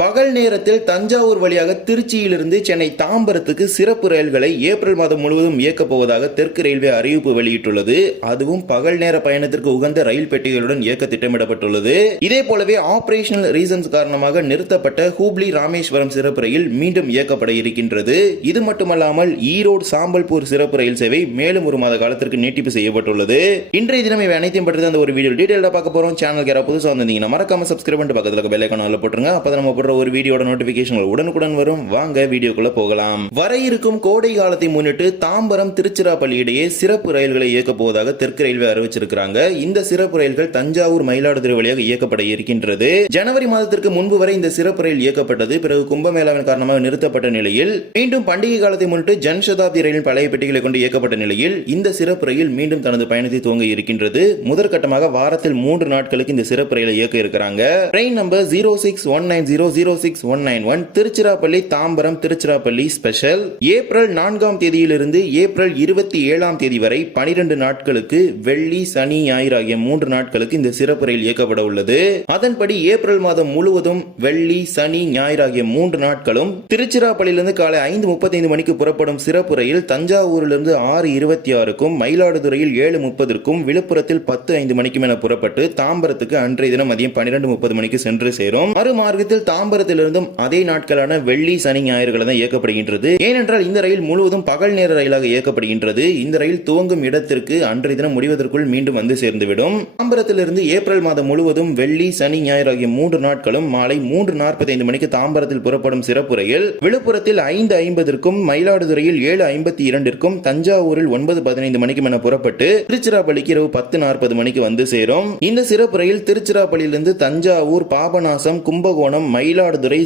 பகல் நேரத்தில் தஞ்சாவூர் வழியாக திருச்சியிலிருந்து சென்னை தாம்பரத்துக்கு சிறப்பு ரயில்களை ஏப்ரல் மாதம் முழுவதும் இயக்கப் போவதாக தெற்கு ரயில்வே அறிவிப்பு வெளியிட்டுள்ளது. அதுவும் பகல் நேர பயணத்திற்கு உகந்த ரயில் பெட்டிகளுடன் இயக்க திட்டமிடப்பட்டுள்ளது. இதே போலவே ஆபரேஷனல் ரீசன்ஸ் காரணமாக நிறுத்தப்பட்ட ஹூப்ளி ராமேஸ்வரம் சிறப்பு ரயில் மீண்டும் இயக்கப்பட இருக்கின்றது. இது மட்டுமல்லாமல் ஈரோடு சாம்பல்பூர் சிறப்பு ரயில் சேவை மேலும் ஒரு மாத காலத்திற்கு நீட்டிப்பு செய்யப்பட்டுள்ளது. இன்றைய தினம் இவை அனைத்தையும் பற்றி அந்த ஒரு வீடியோ டீடைலா பார்க்க போறோம். சேனல் யாராவது புதுசாக வந்திருந்தீங்கன்னா மறக்காம சப்ஸ்கிரைப் பண்ணிட்டு பக்கத்தில் பெல் போட்டுருங்க. அப்போ நம்ம போடுற ஒரு வீடியோட நோட்டிபிகேஷன்கள் உடனுக்குடன் வரும். வாங்க வீடியோக்குள்ள போகலாம். வர இருக்கும் கோடை காலத்தை முன்னிட்டு தாம்பரம் திருச்சிராப்பள்ளி இடையே சிறப்பு ரயில்களை இயக்க போவதாக தெற்கு ரயில்வே அறிவிச்சிருக்கிறாங்க. இந்த சிறப்பு ரயில்கள் தஞ்சாவூர் மயிலாடுதுறை வழியாக இயக்கப்பட இருக்கின்றது. ஜனவரி மாதத்திற்கு முன்பு வரை இந்த சிறப்பு ரயில் இயக்கப்பட்டது. பிறகு கும்பமேளாவின் காரணமாக நிறுத்தப்பட்ட நிலையில் மீண்டும் பண்டிகை காலத்தை முன்னிட்டு ஜன்சதாப்தி ரயிலின் பழைய பெட்டிகளை கொண்டு இயக்கப்பட்ட நிலையில் இந்த சிறப்பு ரயில் மீண்டும் தனது பயணத்தை துவங்க இருக்கின்றது. முதற்கட்டமாக வாரத்தில் மூன்று நாட்களுக்கு இந்த சிறப்பு ரயிலை இயக்க இருக்கிறாங்க. Train number zero six one nine zero zero six one nine one Tiruchirappalli Tambaram Tiruchirappalli special April நான்காம் தேதியிலிருந்து ஏப்ரல் இருபத்தி ஏழாம் தேதி வரை பனிரெண்டு நாட்களுக்கு வெள்ளி சனி ஞாயிறு ஆகிய மூன்று நாட்களுக்கு இந்த சிறப்பு ரயில் இயக்கப்பட உள்ளது. அதன்படி ஏப்ரல் மாதம் முழுவதும் வெள்ளி சனி ஞாயிறு ஆகிய மூன்று நாட்களும் திருச்சிராப்பள்ளியிலிருந்து காலை ஐந்து முப்பத்தைந்து மணிக்கு புறப்படும் சிறப்பு ரயில் தஞ்சாவூரிலிருந்து ஆறு இருபத்தி ஆறுக்கும் மயிலாடுதுறையில் ஏழு முப்பதற்கும் விழுப்புரத்தில் பத்து ஐந்து மணிக்கும் என புறப்பட்டு தாம்பரத்துக்கு அன்றைய தினம் மதியம் பன்னிரண்டு முப்பது மணிக்கு சென்று சேரும். மறுமார்க்கத்தில் தாம்பரம் தாம்பரத்திலிருந்தும் அதே நாட்களான வெள்ளி சனி ஞாயிறுகளை தான் இயக்கப்படுகின்றது. ஏனென்றால் இந்த ரயில் முழுவதும் பகல் நேர ரயிலாக இயக்கப்படுகின்றது. இந்த ரயில் துவங்கும் இடத்திற்கு அன்றைய தினம் முடிவதற்குள் மீண்டும் வந்து சேர்ந்துவிடும். தாம்பரத்திலிருந்து ஏப்ரல் மாதம் முழுவதும் வெள்ளி சனி ஞாயிறு ஆகிய மூன்று நாட்களும் மாலை மூன்று நாற்பத்தி ஐந்து மணிக்கு தாம்பரத்தில் புறப்படும் சிறப்பு ரயில். விழுப்புரத்தில் ஐந்து ஐம்பதற்கும் மயிலாடுதுறையில் ஏழு ஐம்பத்தி இரண்டிற்கும் தஞ்சாவூரில் ஒன்பது பதினைந்து மணிக்கும் என புறப்பட்டு திருச்சிராப்பள்ளிக்கு இரவு பத்து நாற்பது மணிக்கு வந்து சேரும். இந்த சிறப்பு ரயில் திருச்சிராப்பள்ளியிலிருந்து தஞ்சாவூர் பாபநாசம் கும்பகோணம் மயிலாடுதுறை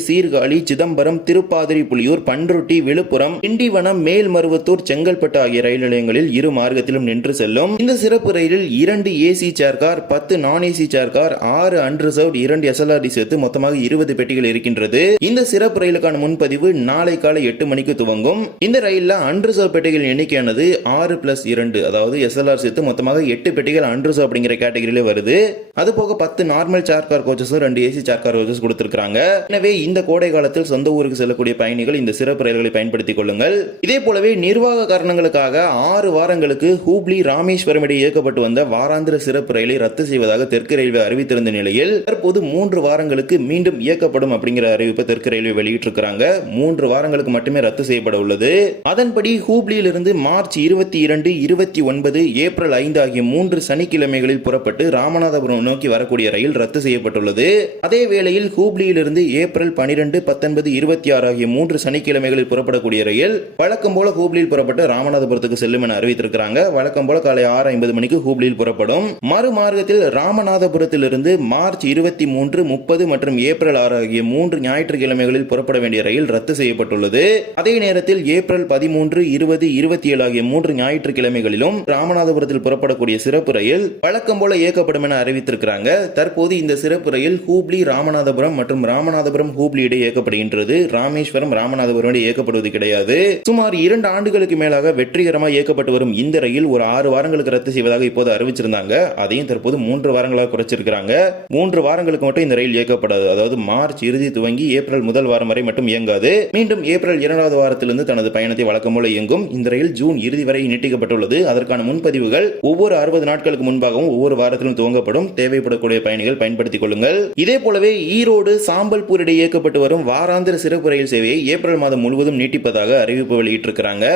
சீர்காழி சிதம்பரம் திருப்பாதிரி புலியூர் பன்ருட்டி விழுப்புரம் திண்டிவனம் மேல்மருவத்தூர் செங்கல்பட்டு ஆகிய ரயில் நிலையங்களில் இரு மார்க்கத்திலும் நின்று செல்லும். இந்த சிறப்பு ரயிலில் இரண்டு ஏசி சேர் கார் பத்து நான் ஏசி சேர் கார் ஆறு அன்ரிசர்வ்ட் இரண்டு எஸ்எல்ஆர்டி சேர்த்து மொத்தமாக இருபது பெட்டிகள் இருக்கின்றது. இந்த சிறப்பு ரயிலுக்கான முன்பதிவு நாளை காலை எட்டு மணிக்கு துவங்கும். இந்த ரயில்ல அன்ரிசர்வ் பெட்டிகள் எண்ணிக்கையானது ஆறு பிளஸ் இரண்டு அதாவது எஸ்எல்ஆர் சேர்த்து மொத்தமாக எட்டு பெட்டிகள் அன்ரிசர்வ் அப்படிங்கிற கேட்டகரியில வருது. அது போக பத்து நார்மல் சேர் கார் கோச்சஸும் ரெண்டு ஏசி சேர் கார் கோச்சஸ் கொடுத்துருக்காங்க எனவே இந்த கோடை காலத்தில் சொந்த ஊருக்கு செல்லக்கூடிய பயணிகள் இந்த சிறப்பு ரயில்களை பயன்படுத்திக் கொள்ளுங்கள். இதே போலவே நிர்வாக காரணங்களுக்காக ஆறு வாரங்களுக்கு ஹூப்ளி ராமேஸ்வரம் இடையே இயக்கப்பட்டு வந்த வாராந்திர சிறப்பு ரயிலை ரத்து செய்வதாக தெற்கு ரயில்வே அறிவித்திருந்த நிலையில் தற்போது மூன்று வாரங்களுக்கு மீண்டும் இயக்கப்படும் அப்படிங்கிற அறிவிப்பை தெற்கு ரயில்வே வெளியிட்டிருக்கிறாங்க. மூன்று வாரங்களுக்கு மட்டுமே ரத்து செய்யப்பட உள்ளது. அதன்படி ஹூப்ளியிலிருந்து மார்ச் இருபத்தி இரண்டு இருபத்தி ஒன்பது ஏப்ரல் ஐந்து ஆகிய மூன்று சனிக்கிழமைகளில் புறப்பட்டு ராமநாதபுரம் நோக்கி வரக்கூடிய ரயில் ரத்து செய்யப்பட்டுள்ளது. அதே வேளையில் ஹூப்ளியிலிருந்து ஏப்ரல் பனிரெண்டு பத்தொன்பது இருபத்தி ஆறு ஆகிய மூன்று சனிக்கிழமைகளில் புறப்படக்கூடிய ரயில் வழக்கம் போல ஹூப்ளியில் புறப்பட்டு ராமநாதபுரத்துக்கு செல்லும் என அறிவித்திருக்கிறாங்க. வழக்கம் போல காலை ஆறு ஐம்பது மணிக்கு ஹூப்ளியில் புறப்படும். மறுமார்க்கத்தில் ராமநாதபுரத்திலிருந்து மார்ச் இருபத்தி மூன்று முப்பது மற்றும் ஏப்ரல் ஆறு ஆகிய மூன்று ஞாயிற்றுக்கிழமைகளில் புறப்பட வேண்டிய ரயில் ரத்து செய்யப்பட்டுள்ளது. அதே நேரத்தில் ஏப்ரல் பதிமூன்று இருபது இருபத்தி ஏழு ஆகிய மூன்று ஞாயிற்றுக்கிழமைகளிலும் ராமநாதபுரத்தில் புறப்படக்கூடிய சிறப்பு ரயில் வழக்கம் போல இயக்கப்படும் என அறிவித்திருக்கிறாங்க. தற்போது இந்த சிறப்பு ரயில் ஹூப்ளி ராமநாதபுரம் மற்றும் ராமநாதபுரம் ஹூப்ளி இடையே இயக்கப்படுகின்றது. ராமேஸ்வரம் ராமநாதபுரம் இடையே இயக்கப்படுவது கிடையாது. சுமார் இரண்டு ஆண்டுகளுக்கு மேலாக வெற்றிகரமாக இயக்கப்பட்டு வரும் இந்த ரயில் ஒரு ஆறு வாரங்களுக்கு ரத்து செய்வதாக இப்போது அறிவிச்சிருந்தாங்க. அதையும் தற்போது மூன்று வாரங்களாக குறைச்சிருக்கிறாங்க. மூன்று வாரங்களுக்கு மட்டும் இந்த ரயில் இயக்கப்படாது. அதாவது மார்ச் இறுதி துவங்கி ஏப்ரல் முதல் வாரம் வரை மட்டும் இயங்காது. மீண்டும் ஏப்ரல் இரண்டாவது வாரத்திலிருந்து தனது பயணத்தை வழக்கம் போல இயங்கும். இந்த ரயில் ஜூன் இறுதி வரை நீட்டிக்கப்பட்டுள்ளது. அதற்கான முன்பதிவுகள் ஒவ்வொரு அறுபது நாட்களுக்கு முன்பாகவும் ஒவ்வொரு வாரத்திலும் துவங்கப்படும். தேவைப்படக்கூடிய பயணிகள் பயன்படுத்திக் கொள்ளுங்கள். இதே போலவே ஈரோடு சாம்பல் இடையே இயக்கப்பட்டு வரும் வாராந்திர சிறப்பு ரயில் சேவையை ஏப்ரல் மாதம் முழுவதும் நீட்டிப்பதாக அறிவிப்பு வெளியிட்டிருக்கிறாங்க.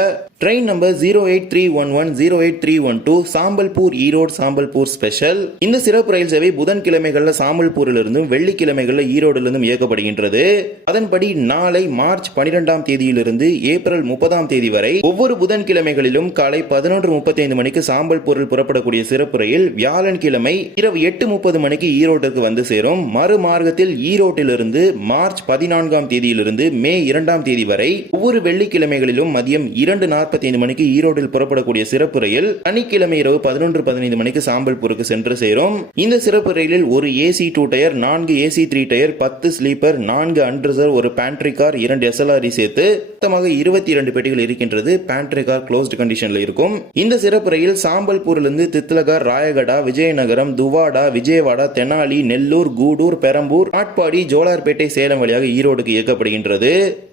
Train number zero eight three one one zero eight three one two Sambalpur Erode Sambalpur special இந்த சிறப்பு ரயில் சேவை புதன்கிழமைகளில் சாம்பல்பூரிலிருந்தும் வெள்ளிக்கிழமைகளில் ஈரோடிலிருந்தும் இயக்கப்படுகின்றது. அதன்படி நாளை மார்ச் பனிரெண்டாம் தேதியிலிருந்து ஏப்ரல் முப்பதாம் தேதி வரை ஒவ்வொரு புதன்கிழமைகளிலும் காலை பதினொன்று முப்பத்தி ஐந்து மணிக்கு சாம்பல்பூரில் புறப்படக்கூடிய சிறப்பு ரயில் வியாழன்கிழமை இரவு எட்டு முப்பது மணிக்கு ஈரோட்டிற்கு வந்து சேரும். மறுமார்க்கத்தில் ஈரோட்டிலிருந்து மார்ச் பதினான்காம் தேதியிலிருந்து மே இரண்டாம் தேதி வரை ஒவ்வொரு வெள்ளிக்கிழமைகளிலும் மதியம் இரண்டு நாற்பத்தி ஐந்து மணிக்கு ஈரோட்டில் புறப்படக்கூடிய சிறப்பு ரயில் சனிக்கிழமை இரவு பதினொன்று பதினைந்து மணிக்கு சாம்பல்பூருக்கு சென்று சேரும். இந்த சிறப்பு ரயிலில் ஒரு ஏசி டூ டயர் நான்கு ஏசி த்ரீ டயர் பத்து ஸ்லீப்பர் நான்கு அன்ரிசர்வ் ஒரு பேண்ட்ரி கார் இரண்டு எஸ்எல்ஆர்இ சேர்த்து மொத்தமாக இருபத்தி இரண்டு பெட்டிகள் இருக்கின்றது. பேண்ட்ரி கார் க்ளோஸ்ட் கண்டிஷன்ல இருக்கும். இந்த சிறப்பு ரயில் சாம்பல்பூரிலிருந்து தித்லகர் ராயகடா விஜயநகரம் துவாடா விஜயவாடா தெனாலி நெல்லூர் கூடூர் பெரம்பூர் காட்பாடி ஜோலார் சைதாப்பேட்டை சேலம் வழியாக ஈரோடுக்கு இயக்கப்படுகின்றது.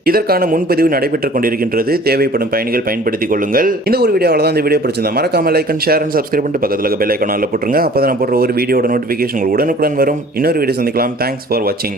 இதற்கான முன்பதிவு நடைபெற்றுக் கொண்டிருக்கின்றது. தேவைப்படும் பயணிகள் பயன்படுத்திக் கொள்ளுங்கள். இந்த ஒரு வீடியோ தான் இந்த வீடியோ பிடிச்சிருந்தா மறக்காம like and share and subscribe பண்ணிட்டு பக்கத்தில் பெல் ஐக்கான போட்டுருங்க. அப்போ நான் போடுற ஒரு வீடியோட நோட்டிஃபிகேஷன் உடனுக்குடன் வரும். இன்னொரு வீடியோ சந்திக்கலாம். தேங்க்ஸ் ஃபார் வாட்சிங்